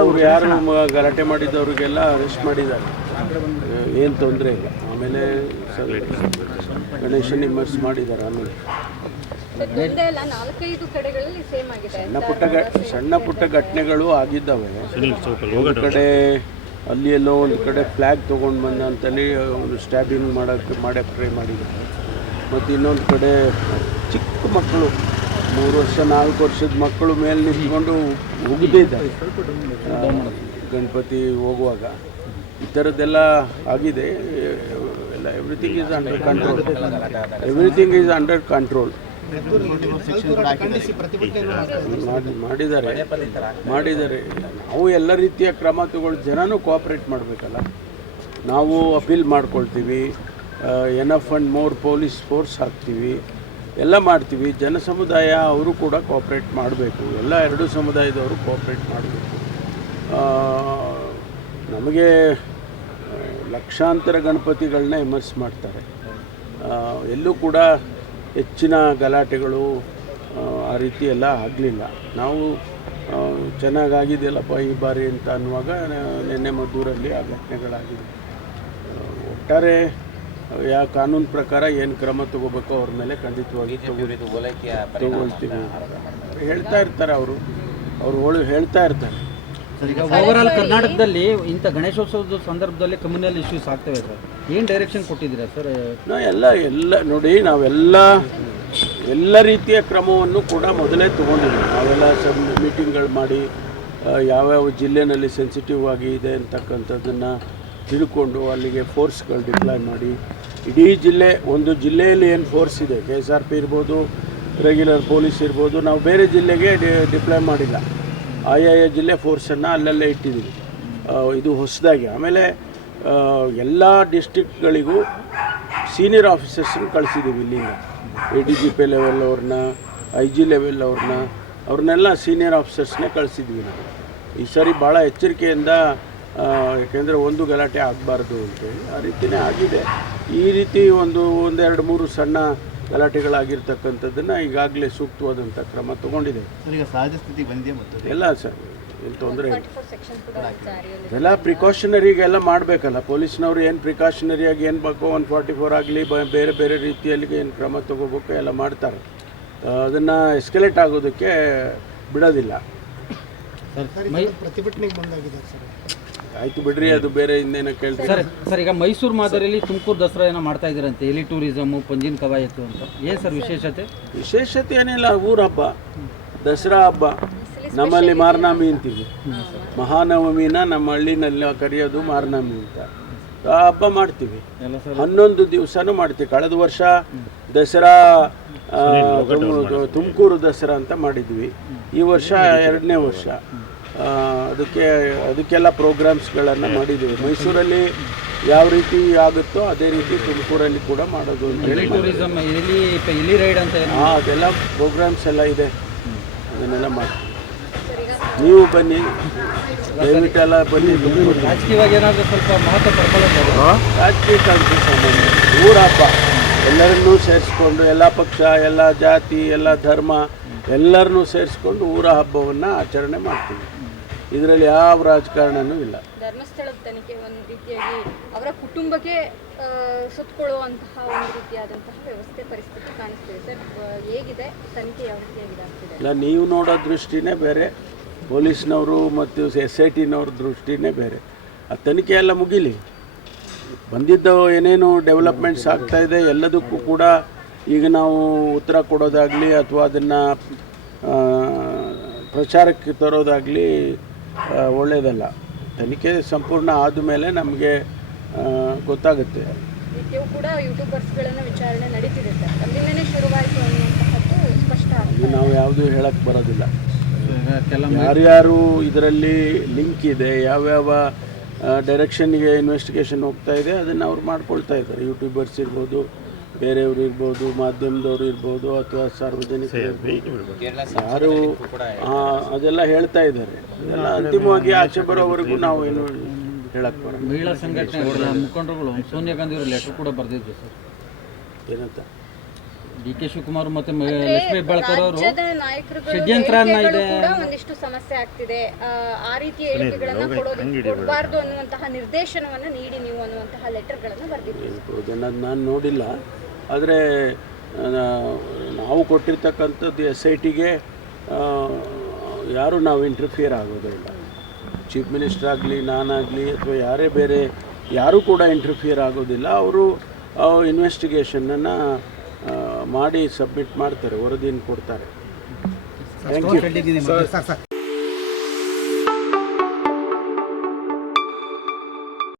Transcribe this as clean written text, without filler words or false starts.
ಅವರು ಯಾರು ಗಲಾಟೆ ಮಾಡಿದವ್ರಿಗೆಲ್ಲ ಅರೆಸ್ಟ್ ಮಾಡಿದ್ದಾರೆ, ಏನು ತೊಂದರೆ ಇಲ್ಲ. ಆಮೇಲೆ ಗಣೇಶನ್ ಇಮರ್ಸ್ ಮಾಡಿದ್ದಾರೆ. ಆಮೇಲೆ ಸಣ್ಣ ಪುಟ್ಟ ಘಟನೆಗಳು ಆಗಿದ್ದಾವೆ. ಒಂದು ಕಡೆ ಅಲ್ಲಿ ಎಲ್ಲೋ ಒಂದು ಕಡೆ ಫ್ಲ್ಯಾಗ್ ತೊಗೊಂಡು ಬಂದ ಅಂತೇಳಿ ಒಂದು ಸ್ಟ್ಯಾಬಿಂಗ್ ಮಾಡಕ್ಕೆ ಟ್ರೈ ಮಾಡಿದ್ದಾರೆ. ಮತ್ತು ಇನ್ನೊಂದು ಕಡೆ ಚಿಕ್ಕ ಮಕ್ಕಳು 3 ವರ್ಷ 4 ವರ್ಷದ ಮಕ್ಕಳು ಮೇಲೆ ನಿಂತ್ಕೊಂಡು ಉಗಿದಿದ್ದಾರೆ ಗಣಪತಿ ಹೋಗುವಾಗ. ಈ ಥರದ್ದೆಲ್ಲ ಆಗಿದೆ. ಎಲ್ಲ ಎವ್ರಿಥಿಂಗ್ ಈಸ್ ಅಂಡರ್ ಕಂಟ್ರೋಲ್. ಮಾಡಿದ್ದಾರೆ. ನಾವು ಎಲ್ಲ ರೀತಿಯ ಕ್ರಮ ತಗೊಳ್ಳಿ, ಜನನೂ ಕೋಆಪ್ರೇಟ್ ಮಾಡಬೇಕಲ್ಲ. ನಾವು ಅಪೀಲ್ ಮಾಡ್ಕೊಳ್ತೀವಿ, enough and more police force ಹಾಕ್ತೀವಿ, ಎಲ್ಲ ಮಾಡ್ತೀವಿ. ಜನ ಸಮುದಾಯ ಅವರು ಕೂಡ ಕೋಆಪ್ರೇಟ್ ಮಾಡಬೇಕು. ಎಲ್ಲ 2 ಸಮುದಾಯದವರು ಕೋಆಪ್ರೇಟ್ ಮಾಡಬೇಕು. ನಮಗೆ ಲಕ್ಷಾಂತರ ಗಣಪತಿಗಳನ್ನ ಇಮರ್ಸ್ ಮಾಡ್ತಾರೆ. ಎಲ್ಲೂ ಕೂಡ ಹೆಚ್ಚಿನ ಗಲಾಟೆಗಳು ಆ ರೀತಿ ಎಲ್ಲ ಆಗಲಿಲ್ಲ. ನಾವು ಚೆನ್ನಾಗಾಗಿದೆಯಲ್ಲಪ್ಪ ಈ ಬಾರಿ ಅಂತ ಅನ್ನುವಾಗ ನಿನ್ನೆ ಮದ್ದೂರಲ್ಲಿ ಆ ಘಟನೆಗಳಾಗಿದೆ. ಒಟ್ಟಾರೆ ಕಾನೂನು ಪ್ರಕಾರ ಏನು ಕ್ರಮ ತಗೋಬೇಕೋ ಅವ್ರ ಮೇಲೆ ಖಂಡಿತವಾಗಿ ತಗೊಳ್ತೀವಿ ಹೇಳ್ತಾ ಇರ್ತಾರೆ. ಅವರು ಹೇಳ್ತಾ ಇರ್ತಾರೆ. ಈಗ ಓವರಾಲ್ ಕರ್ನಾಟಕದಲ್ಲಿ ಇಂಥ ಗಣೇಶೋತ್ಸವದ ಸಂದರ್ಭದಲ್ಲಿ ಕಮ್ಯುನಲ್ ಇಶ್ಯೂಸ್ ಆಗ್ತವೆ ಸರ್, ಏನು ಡೈರೆಕ್ಷನ್ ಕೊಟ್ಟಿದ್ದೀರಾ ಸರ್? ಎಲ್ಲ ನೋಡಿ, ನಾವೆಲ್ಲ ರೀತಿಯ ಕ್ರಮವನ್ನು ಕೂಡ ಮೊದಲೇ ತೊಗೊಂಡಿದ್ದೀವಿ. ನಾವೆಲ್ಲ ಮೀಟಿಂಗ್ಗಳು ಮಾಡಿ ಯಾವ್ಯಾವ ಜಿಲ್ಲೆನಲ್ಲಿ ಸೆನ್ಸಿಟಿವ್ ಆಗಿ ಇದೆ ಅಂತಕ್ಕಂಥದ್ದನ್ನು ತಿಳ್ಕೊಂಡು ಅಲ್ಲಿಗೆ ಫೋರ್ಸ್ಗಳು ಡಿಪ್ಲಾಯ್ ಮಾಡಿ, ಇಡೀ ಒಂದು ಜಿಲ್ಲೆಯಲ್ಲಿ ಏನು ಫೋರ್ಸ್ ಇದೆ, KSRP ಇರ್ಬೋದು, ರೆಗ್ಯುಲರ್ ಪೊಲೀಸ್ ಇರ್ಬೋದು, ನಾವು ಬೇರೆ ಜಿಲ್ಲೆಗೆ ಡಿಪ್ಲಾಯ್ ಮಾಡಿಲ್ಲ. ಆಯಾ ಜಿಲ್ಲೆ ಫೋರ್ಸನ್ನು ಅಲ್ಲಲ್ಲೇ ಇಟ್ಟಿದ್ದೀವಿ. ಇದು ಹೊಸದಾಗಿ. ಆಮೇಲೆ ಎಲ್ಲ ಡಿಸ್ಟ್ರಿಕ್ಟ್ಗಳಿಗೂ ಸೀನಿಯರ್ ಆಫೀಸರ್ಸನ್ನು ಕಳಿಸಿದ್ದೀವಿ. ಇಲ್ಲಿಂದ ADGP ಲೆವೆಲ್ ಅವ್ರನ್ನ, IG ಲೆವೆಲ್ ಅವ್ರನ್ನೆಲ್ಲ ಸೀನಿಯರ್ ಆಫೀಸರ್ಸ್ನೇ ಕಳಿಸಿದ್ವಿ ನಾವು. ಈ ಸಾರಿ ಭಾಳ ಎಚ್ಚರಿಕೆಯಿಂದ, ಯಾಕೆಂದರೆ ಒಂದು ಗಲಾಟೆ ಆಗಬಾರ್ದು ಅಂತೇಳಿ ಆ ರೀತಿಯೇ ಆಗಿದೆ. ಈ ರೀತಿ ಒಂದು 2-3 ಸಣ್ಣ ಗಲಾಟೆಗಳಾಗಿರ್ತಕ್ಕಂಥದ್ದನ್ನು ಈಗಾಗಲೇ ಸೂಕ್ತವಾದಂಥ ಕ್ರಮ ತೊಗೊಂಡಿದೆ. ಈಗ ಸಹಜ ಸ್ಥಿತಿ ಬಂದಿದೆ ಎಲ್ಲ ಸರ್, ಏನು ತೊಂದರೆ ಇಲ್ಲ. ಎಲ್ಲ ಪ್ರಿಕಾಷನರಿಗೆಲ್ಲ ಮಾಡಬೇಕಲ್ಲ. ಪೊಲೀಸ್ನವ್ರು ಏನು ಪ್ರಿಕಾಷನರಿಯಾಗಿ ಏನು ಬೇಕೋ 144 ಆಗಲಿ, ಬೇರೆ ಬೇರೆ ರೀತಿಯಲ್ಲಿ ಏನು ಕ್ರಮ ತೊಗೋಬೇಕು ಎಲ್ಲ ಮಾಡ್ತಾರೆ. ಅದನ್ನು ಎಸ್ಕಲೇಟ್ ಆಗೋದಕ್ಕೆ ಬಿಡೋದಿಲ್ಲ. ಪ್ರತಿಭಟನೆಗೆ ಬಂದಾಗಿದೆ ಸರ್. ಆಯ್ತು ಬಿಡ್ರಿ, ಅದು ಬೇರೆ ಇನ್ನೇನೋ ಕೇಳ್ತಾರೆ ಸರ್. ಈಗ ಮೈಸೂರು ಮಾದರಿಯಲ್ಲಿ ತುಮಕೂರು ದಸರಾ ಏನೋ ಮಾಡ್ತಾ ಇದ್ದೀರಂತೆ, ಎಲಿ ಟೂರಿಸಮು, ಪಂಜಿನ ಕವಾಯತ್ತು ಅಂತ. ಏನು ಸರ್ ವಿಶೇಷತೆ? ಏನಿಲ್ಲ, ಊರ ಹಬ್ಬ, ದಸರಾ ಹಬ್ಬ. ನಮ್ಮಲ್ಲಿ ಮಾರ್ನಾಮಿ ಅಂತೀವಿ. ಮಹಾನವಮಿನ ನಮ್ಮ ಹಳ್ಳಿನಲ್ಲಿ ಕರೆಯೋದು ಮಾರ್ನಾಮಿ ಅಂತ. ಆ ಹಬ್ಬ ಮಾಡ್ತೀವಿ, 11 ದಿವಸನೂ ಮಾಡ್ತೀವಿ. ಕಳೆದ ವರ್ಷ ದಸರಾ ತುಮಕೂರು ದಸರಾ ಅಂತ ಮಾಡಿದ್ವಿ. ಈ ವರ್ಷ 2ನೇ ವರ್ಷ. ಅದಕ್ಕೆಲ್ಲ ಪ್ರೋಗ್ರಾಮ್ಸ್ಗಳನ್ನು ಮಾಡಿದ್ದೀವಿ. ಮೈಸೂರಲ್ಲಿ ಯಾವ ರೀತಿ ಆಗುತ್ತೋ ಅದೇ ರೀತಿ ತುಮಕೂರಲ್ಲಿ ಕೂಡ ಮಾಡೋದು ಅಂತೇಳಿ. ಅದೆಲ್ಲ ಪ್ರೋಗ್ರಾಮ್ಸ್ ಎಲ್ಲ ಇದೆ, ಅದನ್ನೆಲ್ಲ ಮಾಡ್ತೀವಿ. ನೀವು ಬನ್ನಿ, ದಯವಿಟ್ಟೆಲ್ಲ ಬನ್ನಿ. ರಾಜಕೀಯವಾಗಿ ಏನಾದರೂ ಸ್ವಲ್ಪ ಮಹತ್ವ ರಾಜಕೀಯಕ್ಕೆ ಅಂತ ಸಾಮಾನ್ಯ ಊರ ಹಬ್ಬ, ಎಲ್ಲರನ್ನೂ ಸೇರಿಸ್ಕೊಂಡು, ಎಲ್ಲ ಪಕ್ಷ, ಎಲ್ಲ ಜಾತಿ, ಎಲ್ಲ ಧರ್ಮ ಎಲ್ಲರನ್ನೂ ಸೇರಿಸ್ಕೊಂಡು ಊರ ಹಬ್ಬವನ್ನು ಆಚರಣೆ ಮಾಡ್ತೀವಿ. ಇದರಲ್ಲಿ ಯಾವ ರಾಜಕಾರಣನೂ ಇಲ್ಲ. ಧರ್ಮಸ್ಥಳದ ತನಿಖೆ ಒಂದು ರೀತಿಯಾಗಿ ಅವರ ಕುಟುಂಬಕ್ಕೆ ಸುತ್ತಕೊಳ್ಳುವಂತಹ ಒಂದು ರೀತಿಯಾದಂತಹ ವ್ಯವಸ್ಥೆ ಪರಿಸ್ಥಿತಿ ಕಾಣಿಸ್ತಿದೆ ಸರ್. ಹೇಗಿದೆ ತನಿಖೆ, ಯಾವ ರೀತಿಯಾಗಿದೆ ಆಗ್ತಿದೆ? ಇಲ್ಲ, ನೀವು ನೋಡೋ ದೃಷ್ಟಿನೇ ಬೇರೆ, ಪೊಲೀಸ್ನವರು ಮತ್ತು SITನವ್ರ ದೃಷ್ಟಿನೇ ಬೇರೆ. ಆ ತನಿಖೆ ಎಲ್ಲ ಮುಗಿಲಿ. ಬಂದಿದ್ದು ಏನೇನು ಡೆವಲಪ್ಮೆಂಟ್ಸ್ ಆಗ್ತಾಯಿದೆ ಎಲ್ಲದಕ್ಕೂ ಕೂಡ ಈಗ ನಾವು ಉತ್ತರ ಕೊಡೋದಾಗಲಿ ಅಥವಾ ಅದನ್ನು ಪ್ರಚಾರಕ್ಕೆ ತರೋದಾಗಲಿ ಒಳ್ಳೆಯದಲ್ಲ. ತನಿಖೆ ಸಂಪೂರ್ಣ ಆದಮೇಲೆ ನಮಗೆ ಗೊತ್ತಾಗುತ್ತೆ. ಕೂಡ ಯೂಟ್ಯೂಬರ್ಸ್ಗಳನ್ನು ವಿಚಾರಣೆ ನಡೀತಿದೆ ಸರ್, ಅಲ್ಲಿಂದನೇ ಶುರುವಾಯಿತು ಅನ್ನುವಂಥದ್ದು ಸ್ಪಷ್ಟ. ನಾವು ಯಾವುದೂ ಹೇಳಕ್ಕೆ ಬರೋದಿಲ್ಲ. ಯಾರ್ಯಾರು ಇದರಲ್ಲಿ ಲಿಂಕ್ ಇದೆ, ಯಾವ್ಯಾವ ಡೈರೆಕ್ಷನ್ಗೆ ಇನ್ವೆಸ್ಟಿಗೇಷನ್ ಹೋಗ್ತಾ ಇದೆ, ಅದನ್ನು ಅವ್ರು ಮಾಡ್ಕೊಳ್ತಾ ಇದ್ದಾರೆ. ಯೂಟ್ಯೂಬರ್ಸ್ ಇರ್ಬೋದು, ಬೇರೆಯವರು ಇರ್ಬೋದು, ಮಾಧ್ಯಮದವರು ಇರ್ಬೋದು, ಅಥವಾ ಸಾರ್ವಜನಿಕರು ಯಾರು ಅದೆಲ್ಲ ಹೇಳ್ತಾ ಇದ್ದಾರೆ. ಅದೆಲ್ಲ ಅಂತಿಮವಾಗಿ ಆಚೆ ಬರೋವರೆಗೂ ನಾವು ಏನು ಹೇಳಕ್ಕೆ ಬರೋದು. ಮಹಿಳಾ ಸಂಘಟನೆ ಮುಖಂಡರುಗಳು ಸೋನಿಯಾ ಗಾಂಧಿ ಅವರು ಲೆಟರ್ ಕೂಡ ಬರೆದಿದ್ರು ಸರ್. ಏನಂತ? ಡಿ ಕೆ ಶಿವಕುಮಾರ್ ಮತ್ತೆ ಲಕ್ಷ್ಮೀ ಹೆಬ್ಬಾಳ್ಕರ್ ಅವರು ರಾಜ್ಯದ ನಾಯಕರುಗಳು ಷಡ್ಯಂತ್ರ ಹೇಳಿಕೆಗಳು ಇದೆ. ಕೂಡ ಒಂದಿಷ್ಟು ಸಮಸ್ಯೆ ಆಗ್ತಿದೆ. ಆ ರೀತಿಯ ಹೇಳಿಕೆಗಳನ್ನ ಕೊಡಬಾರ್ದು ಅನ್ನುವಂತಹ ನಿರ್ದೇಶನವನ್ನ ನೀಡಿ ನೀವು ಅನ್ನುವಂತಹ ಲೆಟರ್ಗಳನ್ನು ಬರೆದಿದ್ದೀರಿ. ನಾನು ನೋಡಿಲ್ಲ, ಆದರೆ ನಾವು ಕೊಟ್ಟಿರ್ತಕ್ಕಂಥದ್ದು SITಗೆ ಯಾರು ನಾವು ಇಂಟರ್ಫಿಯರ್ ಆಗೋದಿಲ್ಲ. ಚೀಫ್ ಮಿನಿಸ್ಟರ್ ಆಗಲಿ, ನಾನಾಗಲಿ ಅಥವಾ ಯಾರೇ ಬೇರೆ ಯಾರೂ ಕೂಡ ಇಂಟರ್ಫಿಯರ್ ಆಗೋದಿಲ್ಲ. ಅವರು ಇನ್ವೆಸ್ಟಿಗೇಷನನ್ನು ಮಾಡಿ ಸಬ್ಮಿಟ್ ಮಾಡ್ತಾರೆ, ವರದಿಯನ್ನು ಕೊಡ್ತಾರೆ. Thank you.